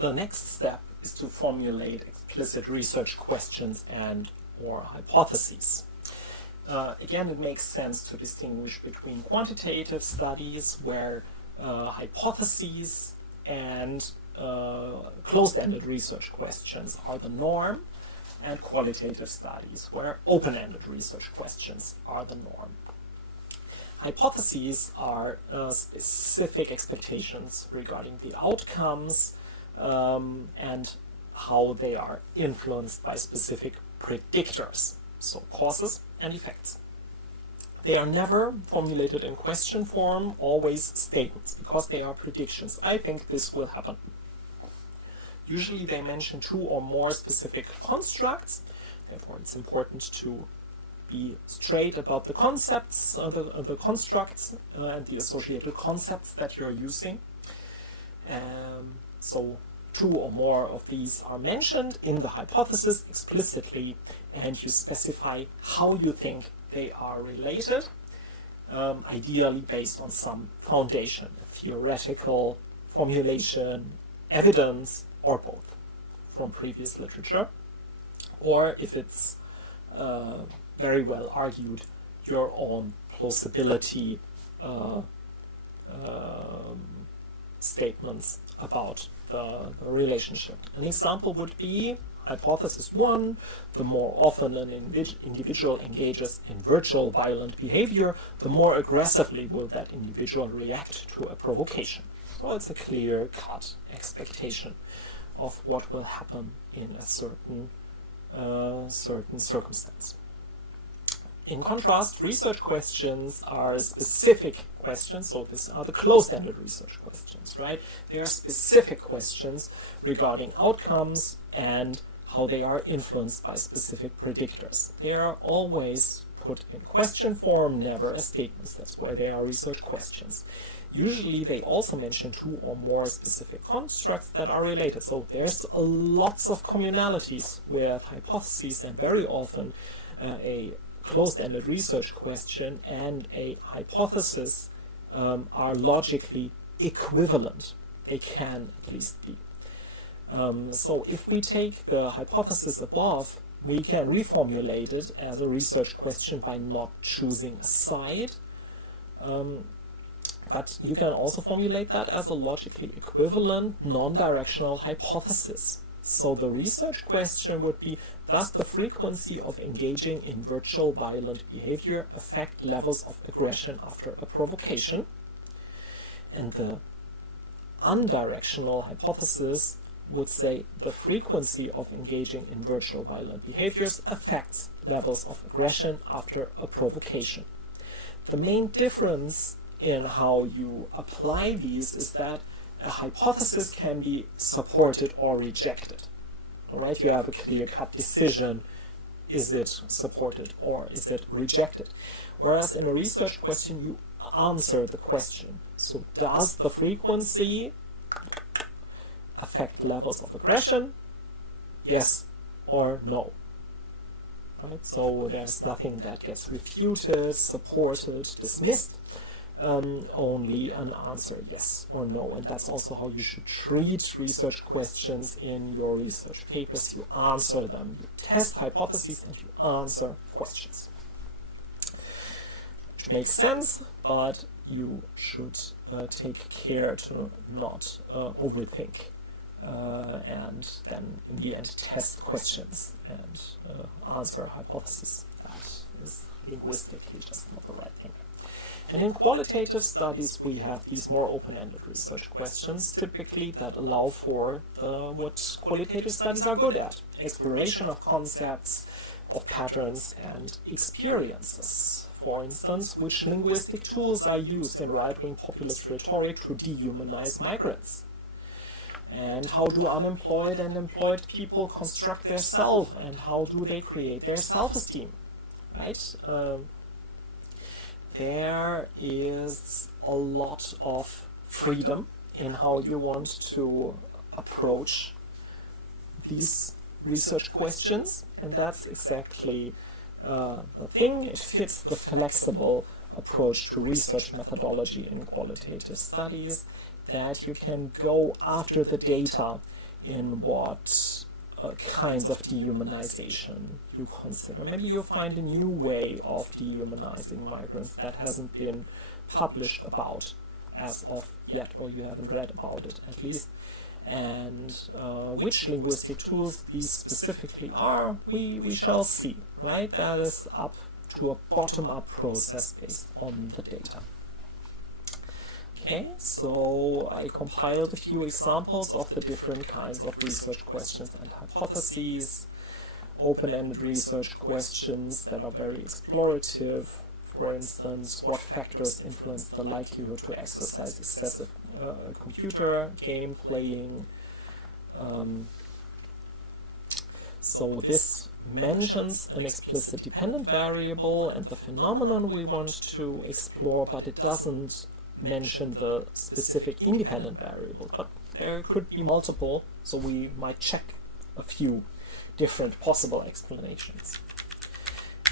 The next step is to formulate explicit research questions and or hypotheses. Again, it makes sense to distinguish between quantitative studies where hypotheses and closed-ended research questions are the norm, and qualitative studies where open-ended research questions are the norm. Hypotheses are specific expectations regarding the outcomes and how they are influenced by specific predictors, so causes and effects. They are never formulated in question form, always statements, because they are predictions. I think this will happen. Usually they mention two or more specific constructs, therefore it's important to be straight about the concepts, the constructs and the associated concepts that you're using. So two or more of these are mentioned in the hypothesis explicitly, and you specify how you think they are related, ideally based on some foundation, theoretical formulation, evidence, or both from previous literature, or if it's very well argued, your own plausibility statements about the relationship. An example would be hypothesis 1: the more often an individual engages in virtual violent behavior, the more aggressively will that individual react to a provocation. So it's a clear-cut expectation of what will happen in a certain circumstance. In contrast, research questions are specific questions, so these are the closed-ended research questions, right? They are specific questions regarding outcomes and how they are influenced by specific predictors. They are always put in question form, never as statements. That's why they are research questions. Usually they also mention two or more specific constructs that are related. So there's lots of commonalities with hypotheses, and very often a closed-ended research question and a hypothesis are logically equivalent. They can at least be. So if we take the hypothesis above, we can reformulate it as a research question by not choosing a side. But you can also formulate that as a logically equivalent non-directional hypothesis. So the research question would be, does the frequency of engaging in virtual violent behavior affect levels of aggression after a provocation? And the undirectional hypothesis would say the frequency of engaging in virtual violent behaviors affects levels of aggression after a provocation. The main difference in how you apply these is that a hypothesis can be supported or rejected. All right, you have a clear-cut decision. Is it supported or is it rejected? Whereas in a research question, you answer the question. So does the frequency affect levels of aggression? Yes or no. Right? So there's nothing that gets refuted, supported, dismissed. Only an answer, yes or no. And that's also how you should treat research questions in your research papers. You answer them. You test hypotheses and you answer questions. Which makes sense, but you should take care to not overthink and then in the end test questions and answer hypotheses. That is linguistically just not the right thing. And in qualitative studies, we have these more open-ended research questions, typically that allow for what qualitative studies are good at: exploration of concepts, of patterns, and experiences. For instance, which linguistic tools are used in right-wing populist rhetoric to dehumanize migrants? And how do unemployed and employed people construct their self, and how do they create their self-esteem? Right? There is a lot of freedom in how you want to approach these research questions, and that's exactly the thing. It fits the flexible approach to research methodology in qualitative studies, that you can go after the data in what kinds of dehumanization you consider. Maybe you find a new way of dehumanizing migrants that hasn't been published about as of yet, or you haven't read about it at least. And which linguistic tools these specifically are, we shall see, right? That is up to a bottom-up process based on the data. Okay, so I compiled a few examples of the different kinds of research questions and hypotheses. Open-ended research questions that are very explorative. For instance, what factors influence the likelihood to exercise excessive computer game playing? So this mentions an explicit dependent variable and the phenomenon we want to explore, but it doesn't mention the specific independent variable. But there could be multiple, so we might check a few different possible explanations.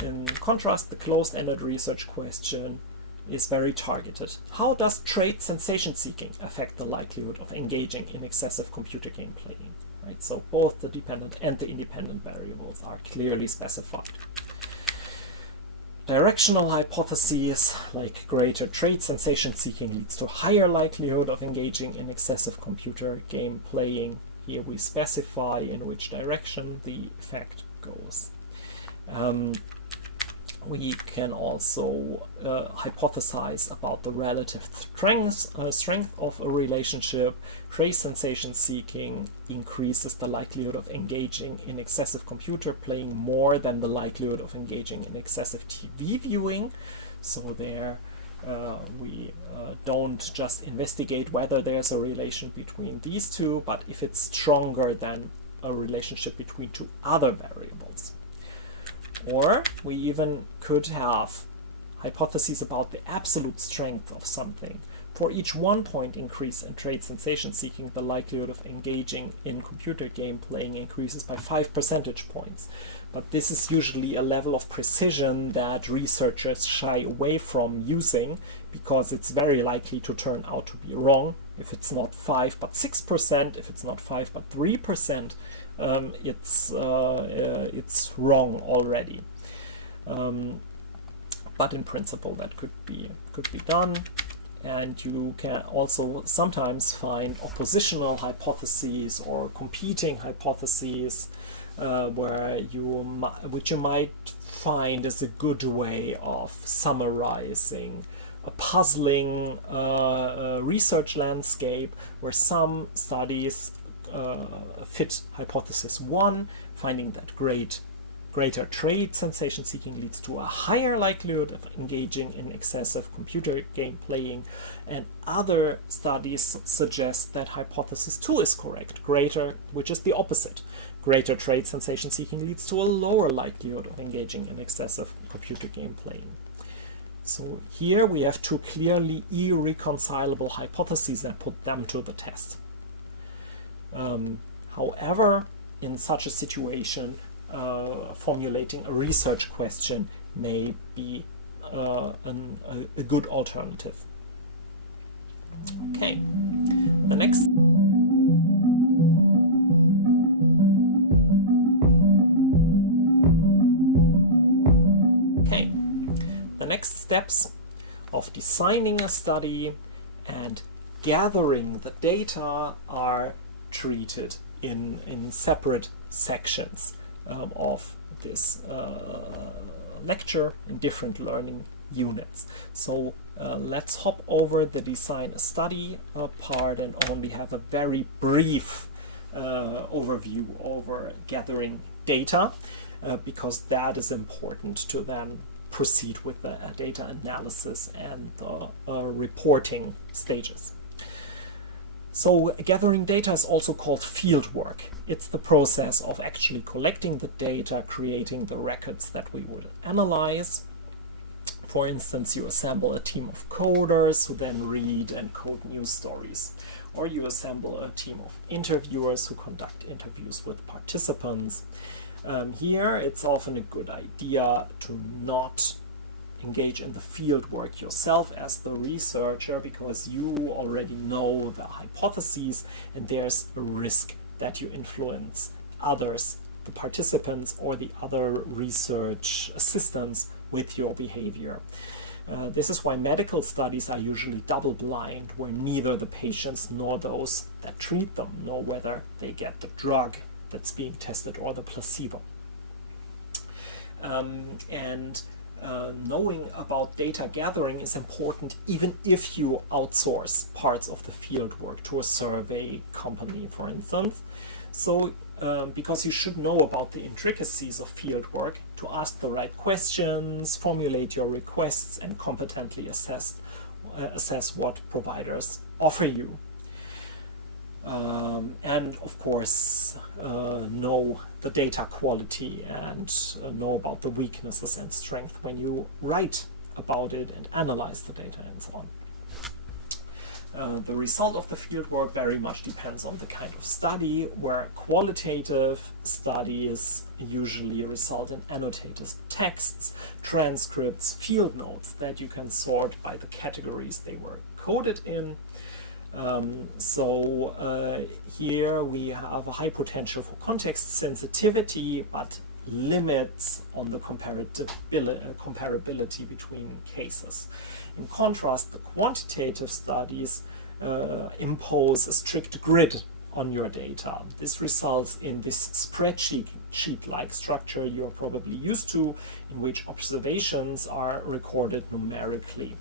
In contrast, the closed-ended research question is very targeted. How does trait sensation seeking affect the likelihood of engaging in excessive computer game playing? Right? So both the dependent and the independent variables are clearly specified. Directional hypotheses like greater trait sensation seeking leads to higher likelihood of engaging in excessive computer game playing. Here we specify in which direction the effect goes. We can also hypothesize about the relative strength of a relationship. Trait sensation seeking increases the likelihood of engaging in excessive computer playing more than the likelihood of engaging in excessive TV viewing. So there we don't just investigate whether there's a relation between these two, but if it's stronger than a relationship between two other variables. Or we even could have hypotheses about the absolute strength of something. For each 1 point increase in trait sensation seeking, the likelihood of engaging in computer game playing increases by 5 percentage points. But this is usually a level of precision that researchers shy away from using because it's very likely to turn out to be wrong. If it's not 5 but 6%, if it's not 5 but 3%, it's wrong already. But in principle that could be done. And you can also sometimes find oppositional hypotheses or competing hypotheses which you might find as a good way of summarizing a puzzling research landscape where some studies fit hypothesis 1, finding that greater trait sensation seeking leads to a higher likelihood of engaging in excessive computer game playing, and other studies suggest that hypothesis 2 is correct, which is the opposite. Greater trait sensation seeking leads to a lower likelihood of engaging in excessive computer game playing. So here we have two clearly irreconcilable hypotheses and put them to the test. However, in such a situation, formulating a research question may be a good alternative. Okay, the next steps of designing a study and gathering the data are treated in separate sections of this lecture in different learning units. So let's hop over the design a study part and only have a very brief overview over gathering data because that is important to then proceed with the data analysis and the reporting stages. So gathering data is also called field work. It's the process of actually collecting the data, creating the records that we would analyze. For instance, you assemble a team of coders who then read and code news stories. Or you assemble a team of interviewers who conduct interviews with participants. Here, it's often a good idea to not engage in the field work yourself as the researcher because you already know the hypotheses and there's a risk that you influence others, the participants or the other research assistants, with your behavior. This is why medical studies are usually double-blind, where neither the patients nor those that treat them know whether they get the drug that's being tested or the placebo. Knowing about data gathering is important even if you outsource parts of the field work to a survey company, for instance. So, because you should know about the intricacies of field work to ask the right questions, formulate your requests, and competently assess what providers offer you. And of course, know the data quality and know about the weaknesses and strength when you write about it and analyze the data and so on. The result of the fieldwork very much depends on the kind of study, where qualitative studies usually result in annotated texts, transcripts, field notes that you can sort by the categories they were coded in. Here we have a high potential for context sensitivity, but limits on the comparability between cases. In contrast, the quantitative studies impose a strict grid on your data. This results in this spreadsheet-like structure you're probably used to, in which observations are recorded numerically.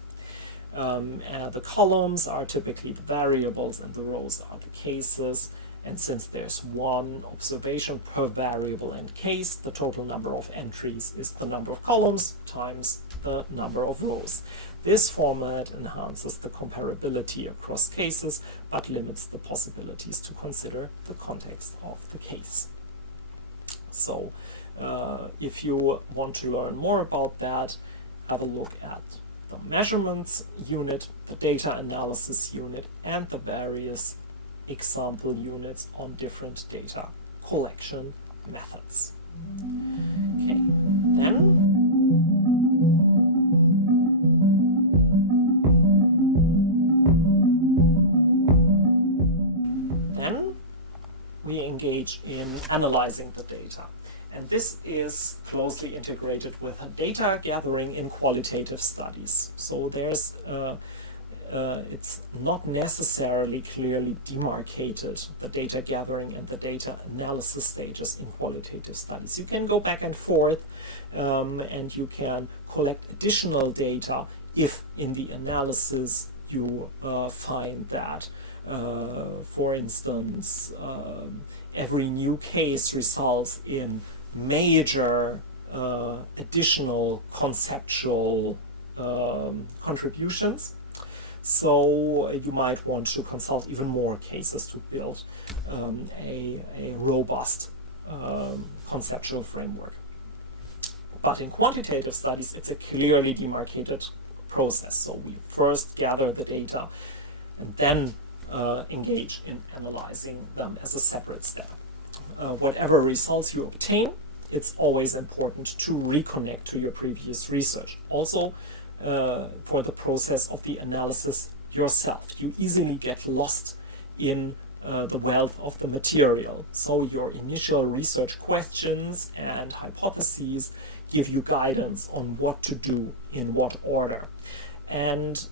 The columns are typically the variables and the rows are the cases. And since there's one observation per variable and case, the total number of entries is the number of columns times the number of rows. This format enhances the comparability across cases, but limits the possibilities to consider the context of the case. So, if you want to learn more about that, have a look at the measurements unit, the data analysis unit, and the various example units on different data collection methods. Okay, then we engage in analyzing the data. And this is closely integrated with data gathering in qualitative studies. So there's it's not necessarily clearly demarcated, the data gathering and the data analysis stages in qualitative studies. You can go back and forth and you can collect additional data if in the analysis you find that, for instance, every new case results in major additional conceptual contributions. So you might want to consult even more cases to build a robust conceptual framework. But in quantitative studies, it's a clearly demarcated process. So we first gather the data and then engage in analyzing them as a separate step. Whatever results you obtain, it's always important to reconnect to your previous research. Also, for the process of the analysis yourself. You easily get lost in the wealth of the material. So your initial research questions and hypotheses give you guidance on what to do in what order. And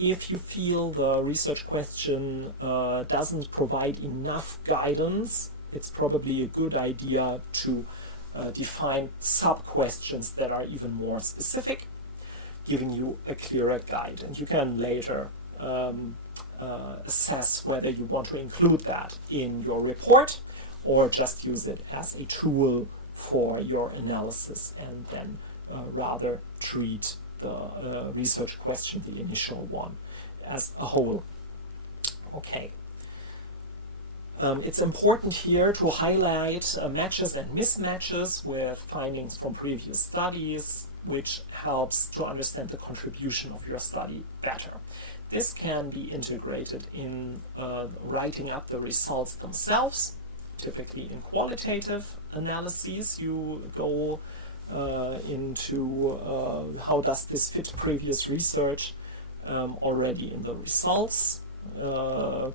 if you feel the research question doesn't provide enough guidance, it's probably a good idea to define sub-questions that are even more specific, giving you a clearer guide. And you can later assess whether you want to include that in your report or just use it as a tool for your analysis and then rather treat the research question, the initial one, as a whole. Okay. It's important here to highlight matches and mismatches with findings from previous studies, which helps to understand the contribution of your study better. This can be integrated in writing up the results themselves. Typically in qualitative analyses, you go into how does this fit previous research already in the results.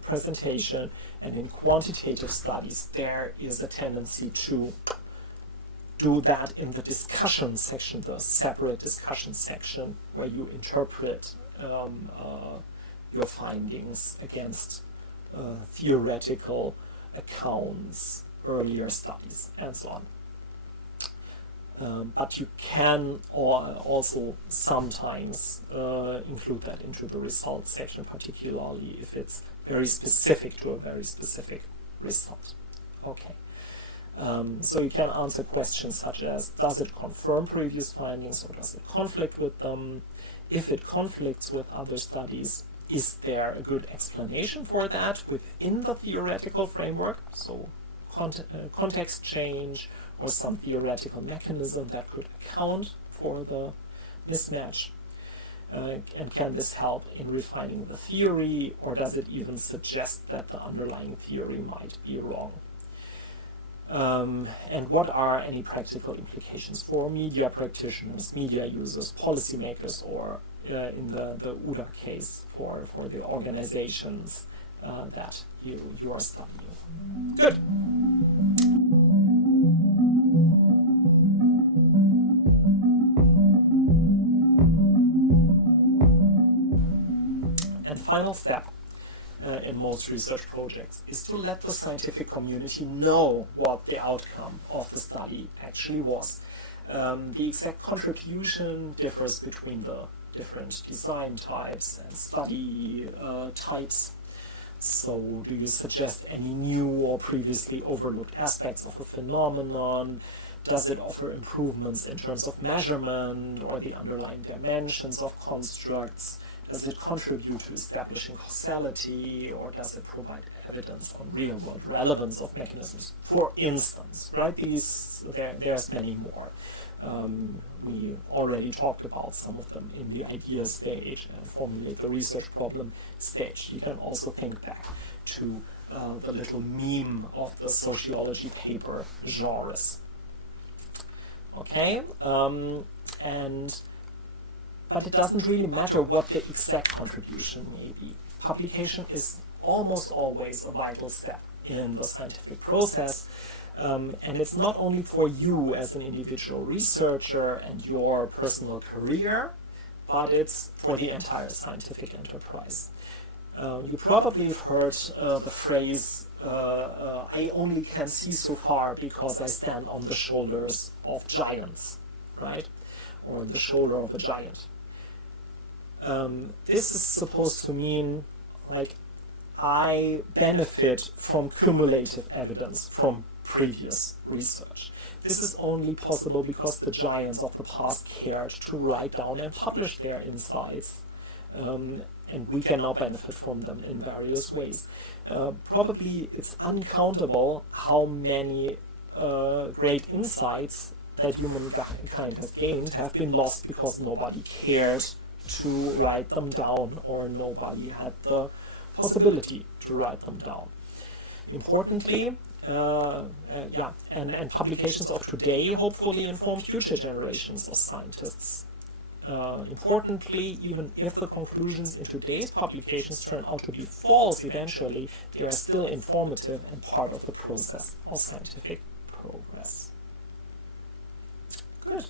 presentation, and in quantitative studies there is a tendency to do that in the discussion section, the separate discussion section, where you interpret your findings against theoretical accounts, earlier studies, and so on. But you can also sometimes include that into the results section, particularly if it's very specific to a very specific result. Okay. So you can answer questions such as, does it confirm previous findings or does it conflict with them? If it conflicts with other studies, is there a good explanation for that within the theoretical framework? So context change or some theoretical mechanism that could account for the mismatch. And can this help in refining the theory, or does it even suggest that the underlying theory might be wrong? And what are any practical implications for media practitioners, media users, policymakers, or in the ODA case for the organizations that you are studying? Good. And final step in most research projects is to let the scientific community know what the outcome of the study actually was. The exact contribution differs between the different design types and study types. So do you suggest any new or previously overlooked aspects of a phenomenon? Does it offer improvements in terms of measurement or the underlying dimensions of constructs? Does it contribute to establishing causality, or does it provide evidence on real-world relevance of mechanisms? For instance, right? There's many more. We already talked about some of them in the idea stage and formulate the research problem stage. You can also think back to the little meme of the sociology paper genres. Okay, but it doesn't really matter what the exact contribution may be. Publication is almost always a vital step in the scientific process, and it's not only for you as an individual researcher and your personal career, but it's for the entire scientific enterprise. You probably have heard the phrase, I only can see so far because I stand on the shoulders of giants, right? Or on the shoulder of a giant. This is supposed to mean, like, I benefit from cumulative evidence from previous research. This is only possible because the giants of the past cared to write down and publish their insights, and we can now benefit from them in various ways. Probably it's uncountable how many great insights that humankind has gained have been lost because nobody cared to write them down, or nobody had the possibility to write them down. Importantly, and publications of today hopefully inform future generations of scientists. Importantly, even if the conclusions in today's publications turn out to be false eventually, they are still informative and part of the process of scientific progress. Good.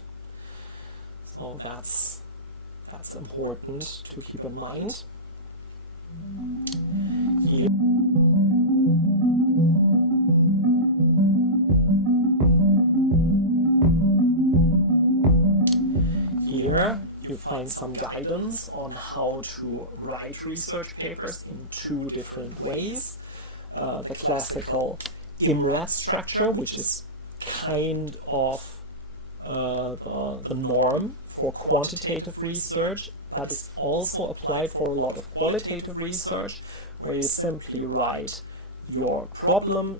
So that's important to keep in mind. Here you find some guidance on how to write research papers in two different ways. The classical IMRAD structure, which is kind of the norm for quantitative research, that is also applied for a lot of qualitative research, where you simply write your problem,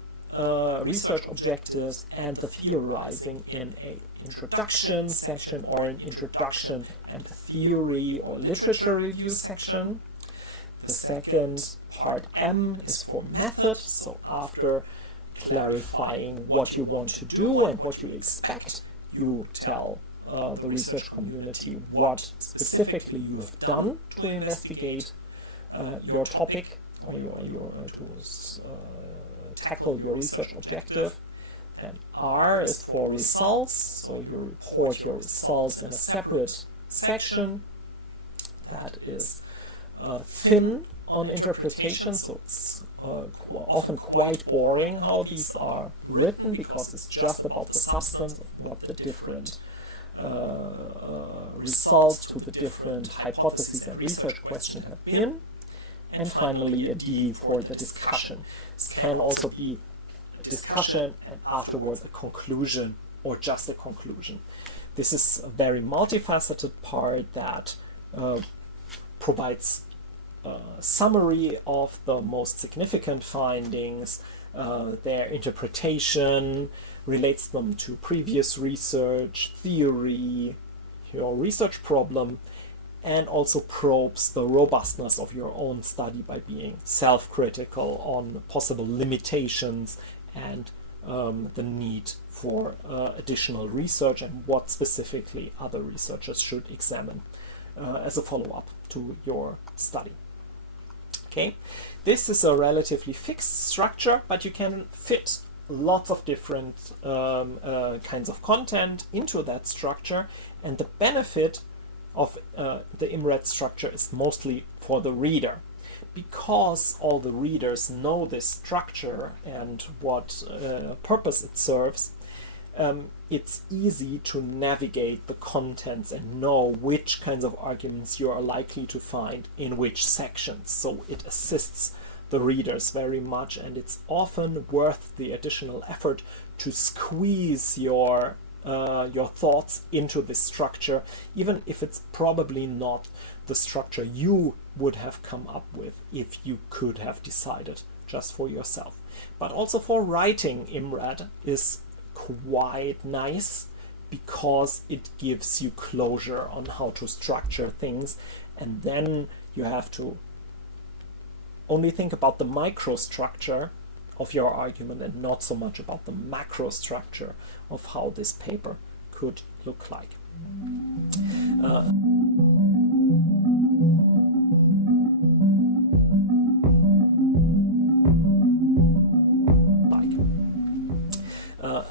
research objectives, and the theorizing in an introduction section, or an introduction and a theory or literature review section. The second part, M, is for method. So after clarifying what you want to do and what you expect, you tell the research community what specifically you have done to investigate your topic, tackle your research objective. Then R is for results, so you report your results in a separate section that is thin on interpretation, so it's often quite boring how these are written, because it's just about the substance of what the different results to the different hypotheses and research questions have been. And finally a D for the discussion. This can also be a discussion and afterwards a conclusion or just a conclusion. This is a very multifaceted part that provides a summary of the most significant findings, their interpretation, relates them to previous research, theory, your research problem, and also probes the robustness of your own study by being self-critical on possible limitations and the need for additional research and what specifically other researchers should examine as a follow-up to your study. Okay, this is a relatively fixed structure, but you can fit lots of different kinds of content into that structure, and the benefit of the IMRED structure is mostly for the reader. Because all the readers know this structure and what purpose it serves, it's easy to navigate the contents and know which kinds of arguments you are likely to find in which sections. So it assists the readers very much, and it's often worth the additional effort to squeeze your thoughts into this structure, even if it's probably not the structure you would have come up with if you could have decided just for yourself. But also for writing, IMRED is quite nice because it gives you closure on how to structure things, and then you have to only think about the microstructure of your argument and not so much about the macrostructure of how this paper could look like.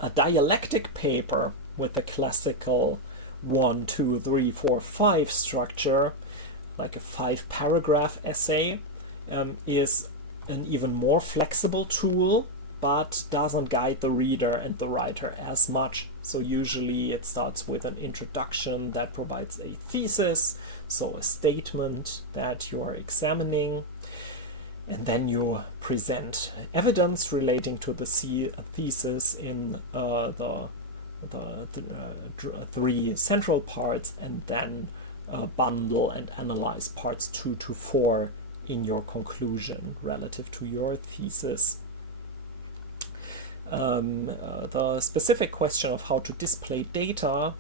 A dialectic paper with a classical 1, 2, 3, 4, 5 structure, like a 5-paragraph essay, is an even more flexible tool, but doesn't guide the reader and the writer as much. So usually it starts with an introduction that provides a thesis, so a statement that you are examining, and then you present evidence relating to the thesis in the 3 central parts, and then bundle and analyze parts 2 to 4 in your conclusion relative to your thesis. The specific question of how to display data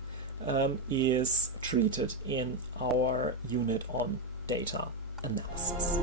is treated in our unit on data analysis.